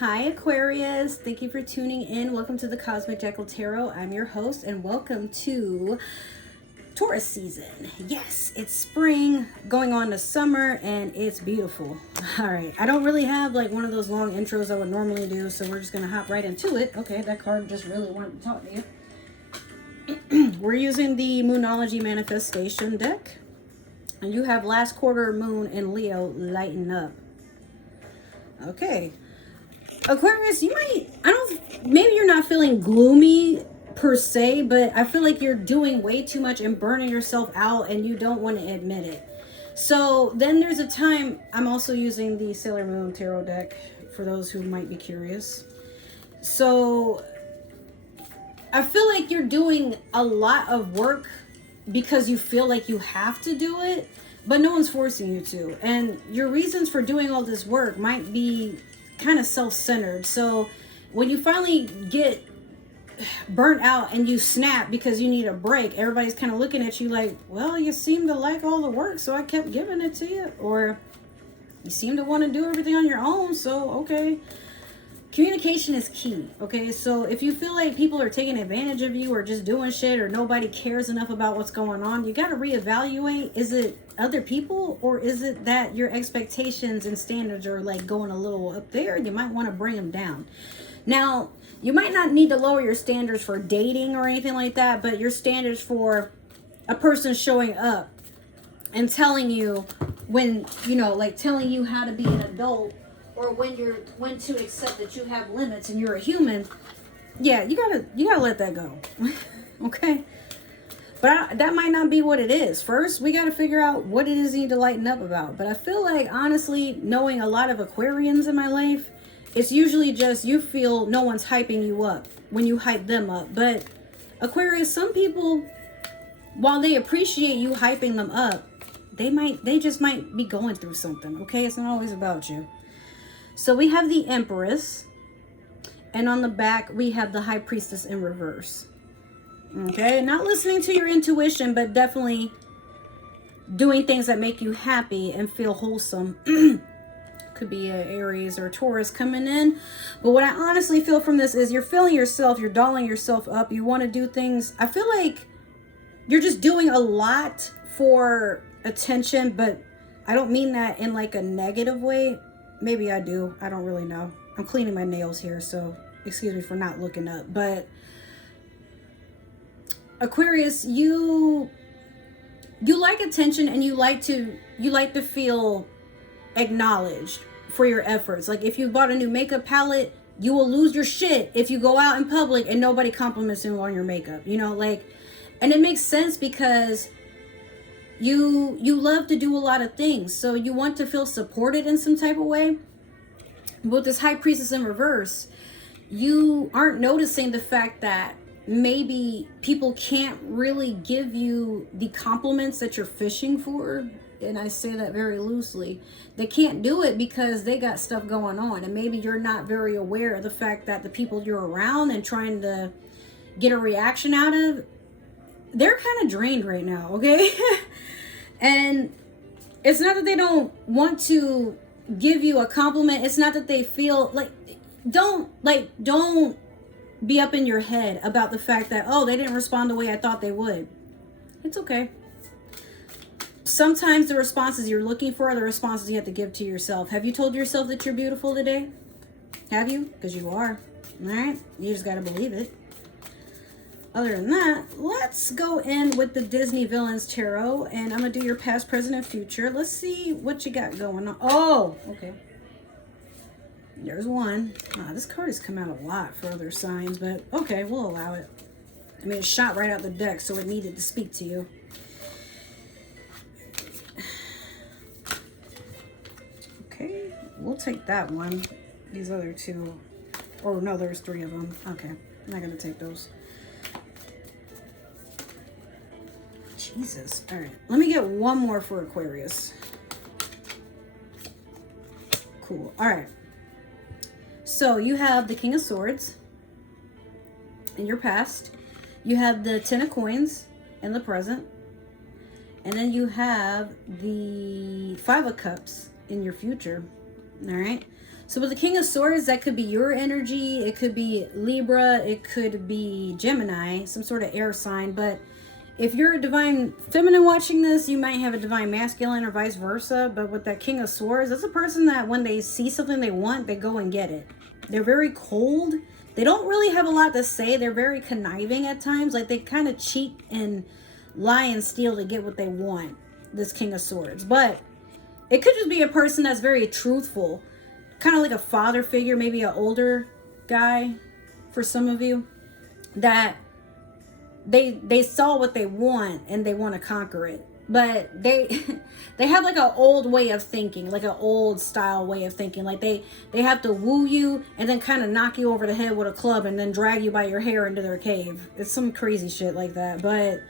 Hi Aquarius, thank you for tuning in. Welcome to the Cosmic Jackal Tarot. I'm your host and welcome to Taurus season. Yes, it's spring going on to summer and it's beautiful. All right, I don't really have like one of those long intros I would normally do, so we're just gonna hop right into it. Okay, that card just really wanted to talk to you. We're using the Moonology Manifestation deck, and you have last quarter moon in Leo lighten up. Okay, Aquarius, you might, maybe you're not feeling gloomy per se, but I feel like you're doing way too much and burning yourself out and you don't want to admit it. So then there's a time, I'm also using the Sailor Moon Tarot deck for those who might be curious. So I feel like you're doing a lot of work because you feel like you have to do it, but no one's forcing you to. And your reasons for doing all this work might be kind of self-centered. So when you finally get burnt out and you snap because you need a break, everybody's kind of looking at you like, well, you seem to like all the work, so I kept giving it to you. Or you seem to want to do everything on your own, so okay. Communication is key, okay? So if you feel like people are taking advantage of you or just doing shit or nobody cares enough about what's going on, you got to reevaluate. Is it other people, or is it that your expectations and standards are like going a little up there? You might want to bring them down. Now, you might not need to lower your standards for dating or anything like that, but your standards for a person showing up and telling you when, like telling you how to be an adult, or when to accept that you have limits and you're a human. Yeah, you gotta let that go. Okay, but that might not be what it is. First, we gotta figure out what it is you need to lighten up about. But I feel like, honestly, knowing a lot of Aquarians in my life, it's usually just you feel no one's hyping you up when you hype them up. But Aquarius, some people, while they appreciate you hyping them up, they just might be going through something. Okay, it's not always about you. So we have the Empress, and on the back we have the High Priestess in reverse. Okay, not listening to your intuition, but definitely doing things that make you happy and feel wholesome. Could be a Aries or Taurus coming in. But what I honestly feel from this is you're feeling yourself, you're dolling yourself up, you want to do things. I feel like you're just doing a lot for attention, but I don't mean that in like a negative way. Maybe I do. I don't really know. I'm cleaning my nails here, so excuse me for not looking up. But Aquarius, you like attention, and you like to feel acknowledged for your efforts. Like if you bought a new makeup palette, you will lose your shit if you go out in public and nobody compliments you on your makeup. And it makes sense because you love to do a lot of things, so you want to feel supported in some type of way. But with this High Priestess in reverse, you aren't noticing the fact that maybe people can't really give you the compliments that you're fishing for. And I say that very loosely. They can't do it because they got stuff going on, and maybe you're not very aware of the fact that the people you're around and trying to get a reaction out of, they're kind of drained right now, okay? And it's not that they don't want to give you a compliment. It's not that they feel like, don't be up in your head about the fact that, oh, they didn't respond the way I thought they would. It's okay. Sometimes the responses you're looking for are the responses you have to give to yourself. Have you told yourself that you're beautiful today? Have you? Because you are. All right? You just got to believe it. Other than that, let's go in with the Disney Villains Tarot, and I'm going to do your past, present, and future. Let's see what you got going on. Oh, okay. There's one. This card has come out a lot for other signs, but okay, we'll allow it. I mean, it shot right out the deck, so it needed to speak to you. Okay, we'll take that one. These other two. Oh, no, there's three of them. Okay, I'm not going to take those. Jesus. All right, let me get one more for Aquarius. Cool. All right. So you have the King of Swords in your past. You have the Ten of Coins in the present. And then you have the Five of Cups in your future. All right. So with the King of Swords, that could be your energy. It could be Libra. It could be Gemini, some sort of air sign. But if you're a divine feminine watching this, you might have a divine masculine or vice versa. But with that King of Swords, that's a person that when they see something they want, they go and get it. They're very cold. They don't really have a lot to say. They're very conniving at times. Like they kind of cheat and lie and steal to get what they want. This King of Swords. But it could just be a person that's very truthful. Kind of like a father figure, maybe an older guy for some of you. That they saw what they want and they want to conquer it. But they have like an old way of thinking, like an old style way of thinking. Like they have to woo you and then kind of knock you over the head with a club and then drag you by your hair into their cave. It's some crazy shit like that. But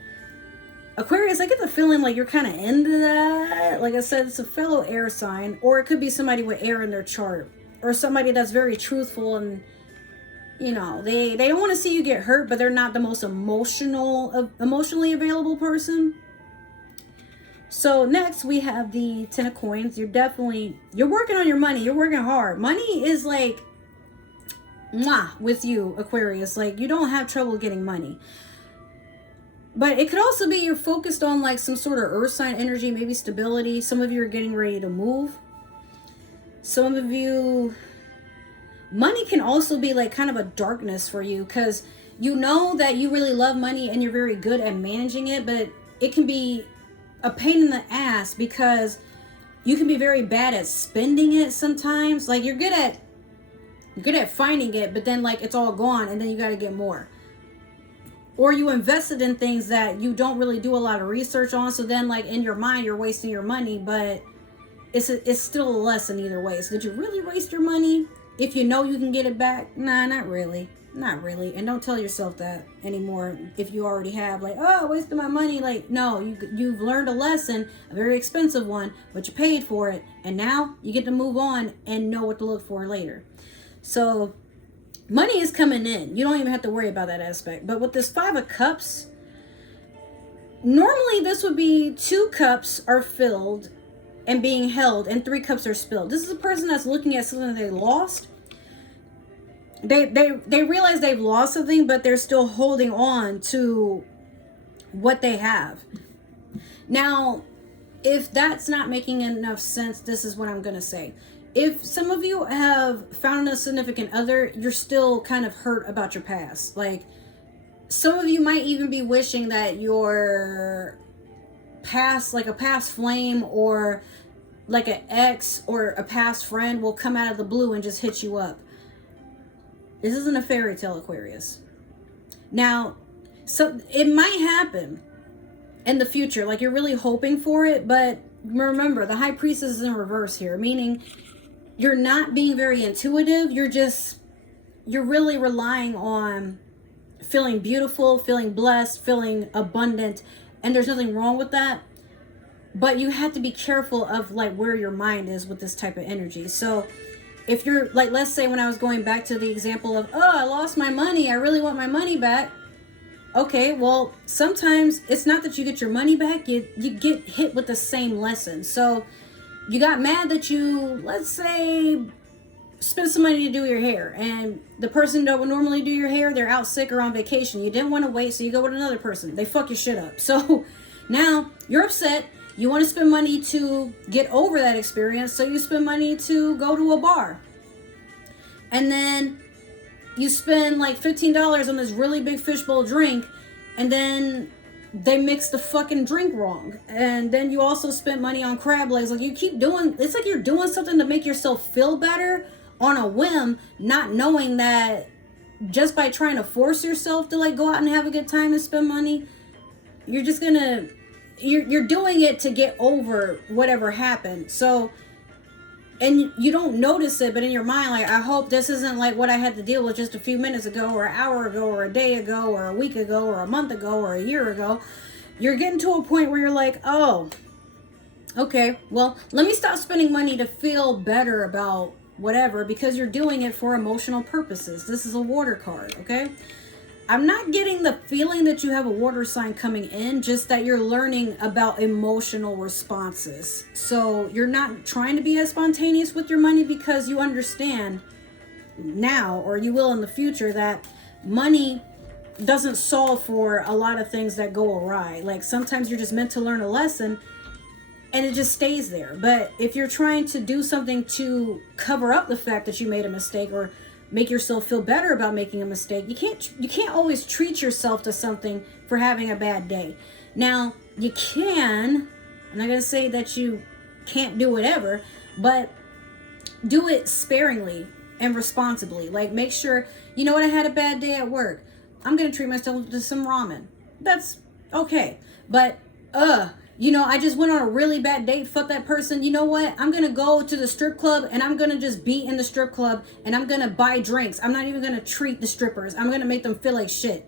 Aquarius, I get the feeling like you're kind of into that. Like I said, it's a fellow air sign, or it could be somebody with air in their chart, or somebody that's very truthful and, you know, they don't want to see you get hurt, but they're not the most emotionally available person. So next we have the 10 of Coins. You're working on your money. You're working hard. Money is like, mwah, with you, Aquarius. Like you don't have trouble getting money. But it could also be you're focused on like some sort of earth sign energy, maybe stability. Some of you are getting ready to move. Some of you, money can also be like kind of a darkness for you because you know that you really love money and you're very good at managing it, but it can be a pain in the ass because you can be very bad at spending it sometimes. Like you're good at finding it, but then like it's all gone and then you got to get more. Or you invested in things that you don't really do a lot of research on. So then like in your mind, you're wasting your money, but it's still a lesson either way. So did you really waste your money? If you know you can get it back? Nah, not really. Not really. And don't tell yourself that anymore if you already have. Like, oh, I wasted my money. Like, no, you've learned a lesson, a very expensive one, but you paid for it. And now you get to move on and know what to look for later. So money is coming in. You don't even have to worry about that aspect. But with this 5 of Cups, normally this would be 2 cups are filled and being held and 3 cups are spilled. This is a person that's looking at something they lost. They realize they've lost something, but they're still holding on to what they have. Now, if that's not making enough sense, this is what I'm going to say. If some of you have found a significant other, you're still kind of hurt about your past. Like, some of you might even be wishing that your past, like a past flame or like an ex or a past friend will come out of the blue and just hit you up. This isn't a fairy tale, Aquarius. Now, so it might happen in the future. Like you're really hoping for it, but remember, the High Priestess is in reverse here, meaning you're not being very intuitive. You're really relying on feeling beautiful, feeling blessed, feeling abundant, and there's nothing wrong with that. But you have to be careful of like where your mind is with this type of energy. So if you're like, let's say when I was going back to the example of, oh, I lost my money, I really want my money back. Okay, well, sometimes it's not that you get your money back, you get hit with the same lesson. So you got mad that you, let's say, spent some money to do your hair, and the person that would normally do your hair, they're out sick or on vacation. You didn't want to wait, so you go with another person. They fuck your shit up. So now you're upset. You want to spend money to get over that experience, so you spend money to go to a bar. And then you spend like $15 on this really big fishbowl drink, and then they mix the fucking drink wrong. And then you also spent money on crab legs. Like you keep doing, it's like you're doing something to make yourself feel better on a whim, not knowing that just by trying to force yourself to like go out and have a good time and spend money, you're just gonna, you're doing it to get over whatever happened. So, and you don't notice it, but in your mind, like, I hope this isn't like what I had to deal with just a few minutes ago, or an hour ago, or a day ago, or a week ago, or a month ago, or a year ago. You're getting to a point where you're like, oh, okay, well, let me stop spending money to feel better about whatever, because you're doing it for emotional purposes. This is a water card, okay? I'm not getting the feeling that you have a water sign coming in, just that you're learning about emotional responses. So you're not trying to be as spontaneous with your money because you understand now, or you will in the future, that money doesn't solve for a lot of things that go awry. Like sometimes you're just meant to learn a lesson and it just stays there. But if you're trying to do something to cover up the fact that you made a mistake, or make yourself feel better about making a mistake, you can't always treat yourself to something for having a bad day. Now, you can, I'm not going to say that you can't do whatever, but do it sparingly and responsibly. Like, make sure, you know what, I had a bad day at work, I'm going to treat myself to some ramen. That's okay. But, you know, I just went on a really bad date. Fuck that person. You know what? I'm going to go to the strip club and I'm going to just be in the strip club and I'm going to buy drinks. I'm not even going to treat the strippers. I'm going to make them feel like shit.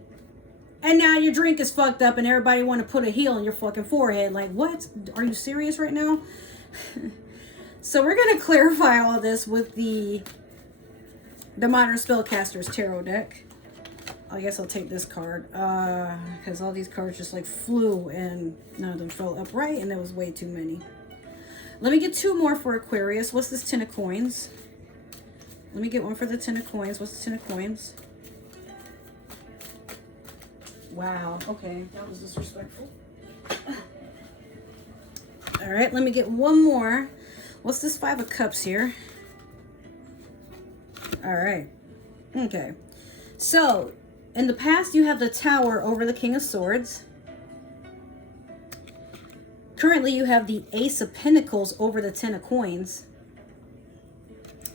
And now your drink is fucked up and everybody want to put a heel on your fucking forehead. Like, what? Are you serious right now? So we're going to clarify all this with the Modern Spellcasters Tarot deck. I guess I'll take this card because all these cards just like flew and none of them fell upright and there was way too many. Let me get two more for Aquarius. What's this 10 of coins? Let me get one for the 10 of coins. What's the 10 of coins? Wow. Okay. That was disrespectful. All right. Let me get one more. What's this 5 of cups here? All right. Okay. So, in the past, you have the Tower over the King of Swords. Currently, you have the Ace of Pentacles over the 10 of Coins.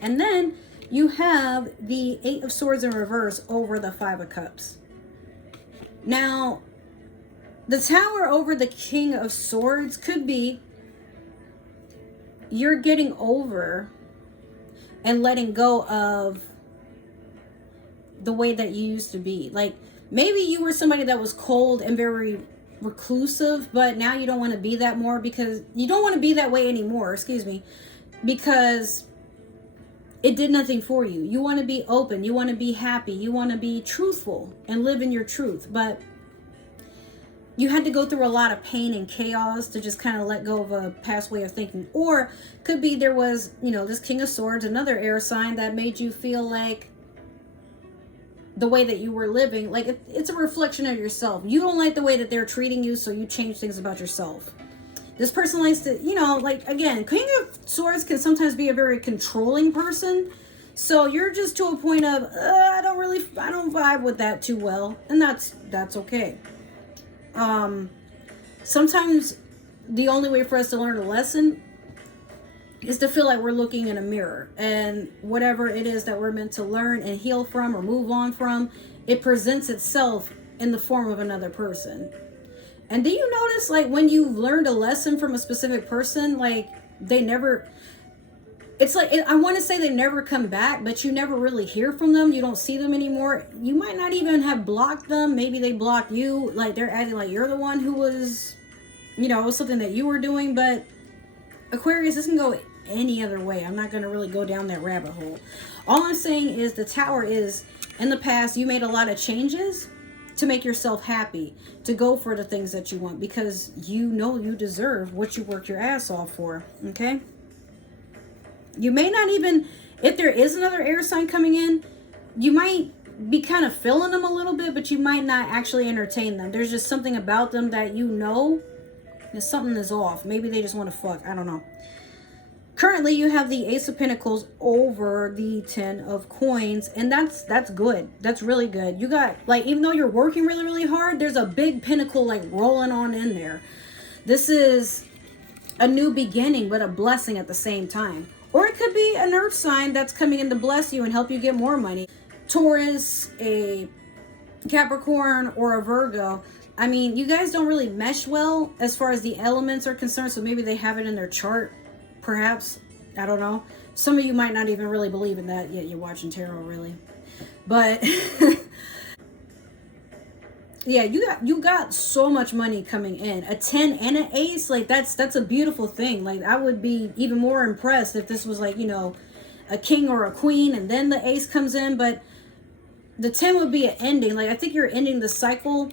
And then, you have the 8 of Swords in reverse over the 5 of Cups. Now, the Tower over the King of Swords could be you're getting over and letting go of the way that you used to be. Like, maybe you were somebody that was cold and very reclusive, but now you don't want to be that more because you don't want to be that way anymore, excuse me, because it did nothing for you. You want to be open, you want to be happy, you want to be truthful and live in your truth, but you had to go through a lot of pain and chaos to just kind of let go of a past way of thinking. Or could be there was, you know, this King of Swords, another air sign that made you feel like the way that you were living, like it's a reflection of yourself. You don't like the way that they're treating you, so you change things about yourself. This person likes to, you know, like, again, King of Swords can sometimes be a very controlling person. So you're just to a point of, I don't vibe with that too well. And that's okay. Sometimes the only way for us to learn a lesson is to feel like we're looking in a mirror, and whatever it is that we're meant to learn and heal from or move on from, it presents itself in the form of another person. And do you notice, like, when you've learned a lesson from a specific person, like, they never, it's like, I want to say they never come back, but you never really hear from them. You don't see them anymore. You might not even have blocked them. Maybe they blocked you. Like, they're acting like you're the one who was, you know, it was something that you were doing. But Aquarius, this can go any other way. I'm not going to really go down that rabbit hole. All I'm saying is the Tower is, in the past, you made a lot of changes to make yourself happy, to go for the things that you want, because you know you deserve what you worked your ass off for, okay? You may not even, if there is another air sign coming in, you might be kind of feeling them a little bit, but you might not actually entertain them. There's just something about them that you know that something is off. Maybe they just want to fuck. I don't know. Currently, you have the Ace of Pentacles over the 10 of Coins, and that's good. That's really good. You got, like, even though you're working really, really hard, there's a big pentacle, like, rolling on in there. This is a new beginning, but a blessing at the same time. Or it could be an earth sign that's coming in to bless you and help you get more money. Taurus, a Capricorn, or a Virgo. I mean, you guys don't really mesh well as far as the elements are concerned, so maybe they have it in their chart. Perhaps, I don't know. Some of you might not even really believe in that, yet you're watching tarot, really. But yeah, you got so much money coming in. A 10 and an ace, like that's a beautiful thing. Like, I would be even more impressed if this was, like, you know, a king or a queen and then the ace comes in. But the 10 would be an ending. Like, I think you're ending the cycle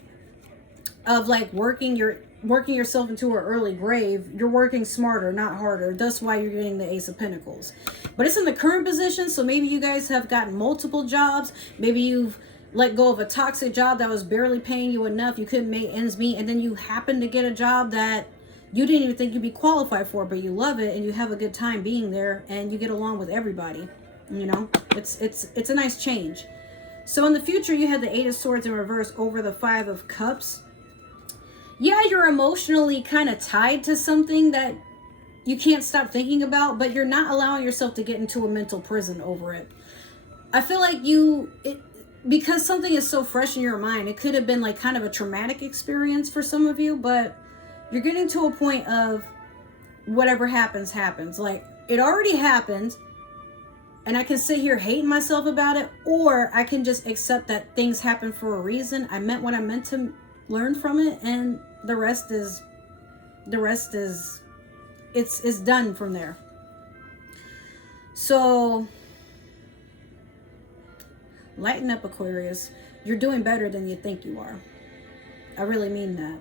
of like working yourself into an early grave. You're working smarter, not harder. That's why you're getting the Ace of Pentacles. But it's in the current position, so maybe you guys have gotten multiple jobs. Maybe you've let go of a toxic job that was barely paying you enough. You couldn't make ends meet, and then you happen to get a job that you didn't even think you'd be qualified for, but you love it and you have a good time being there and you get along with everybody. You know, it's a nice change. So in the future, you had the 8 of Swords in reverse over the 5 of Cups. Yeah, you're emotionally kind of tied to something that you can't stop thinking about, but you're not allowing yourself to get into a mental prison over it. I feel like because something is so fresh in your mind, it could have been like kind of a traumatic experience for some of you, but you're getting to a point of whatever happens, happens. Like, it already happened, and I can sit here hating myself about it, or I can just accept that things happen for a reason. I meant what I meant to learn from it, and the rest is it's done from there. So lighten up, Aquarius. You're doing better than you think you are. I really mean that.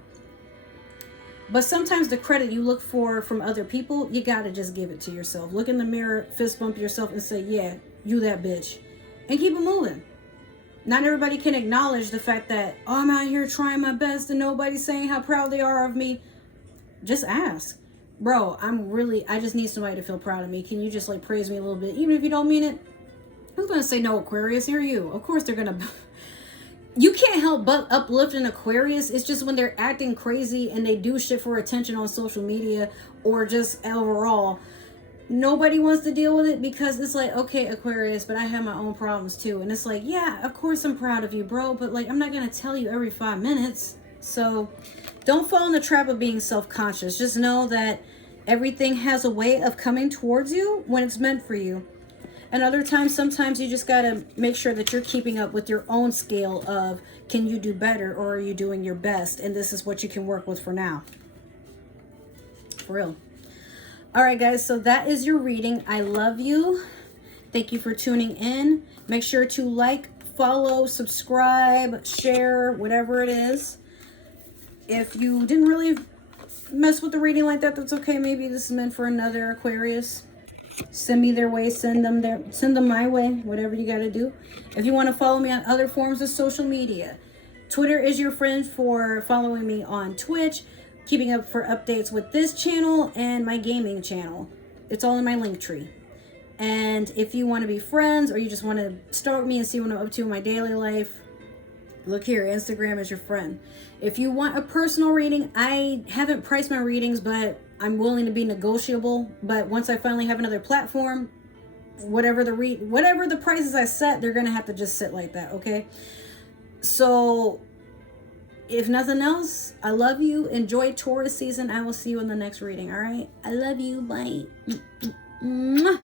But sometimes the credit you look for from other people, you gotta just give it to yourself. Look in the mirror, fist bump yourself, and say, yeah, you that bitch. And keep it moving. Not everybody can acknowledge the fact that, oh, I'm out here trying my best and nobody's saying how proud they are of me. Just ask. Bro, I just need somebody to feel proud of me. Can you just like praise me a little bit? Even if you don't mean it. Who's gonna say no, Aquarius? Here you. Of course they're gonna... You can't help but uplift an Aquarius. It's just when they're acting crazy and they do shit for attention on social media or just overall, nobody wants to deal with it because it's like, okay, Aquarius, but I have my own problems too. And it's like, yeah, of course I'm proud of you, bro, but like, I'm not going to tell you every 5 minutes. So don't fall in the trap of being self-conscious. Just know that everything has a way of coming towards you when it's meant for you. And other times, sometimes you just got to make sure that you're keeping up with your own scale of, can you do better or are you doing your best? And this is what you can work with for now. For real. All right, guys. So that is your reading. I love you. Thank you for tuning in. Make sure to like, follow, subscribe, share, whatever it is. If you didn't really mess with the reading like that, that's okay. Maybe this is meant for another Aquarius. Send me their way, send them my way, whatever you got to do. If you want to follow me on other forms of social media, Twitter is your friend for following me on Twitch, keeping up for updates with this channel and my gaming channel. It's all in my link tree. And if you want to be friends or you just want to stalk me and see what I'm up to in my daily life, look here, Instagram is your friend. If you want a personal reading, I haven't priced my readings, but I'm willing to be negotiable. But once I finally have another platform, whatever the prices I set, they're gonna have to just sit like that, okay? So if nothing else, I love you. Enjoy Taurus season. I will see you in the next reading. All right, I love you. Bye.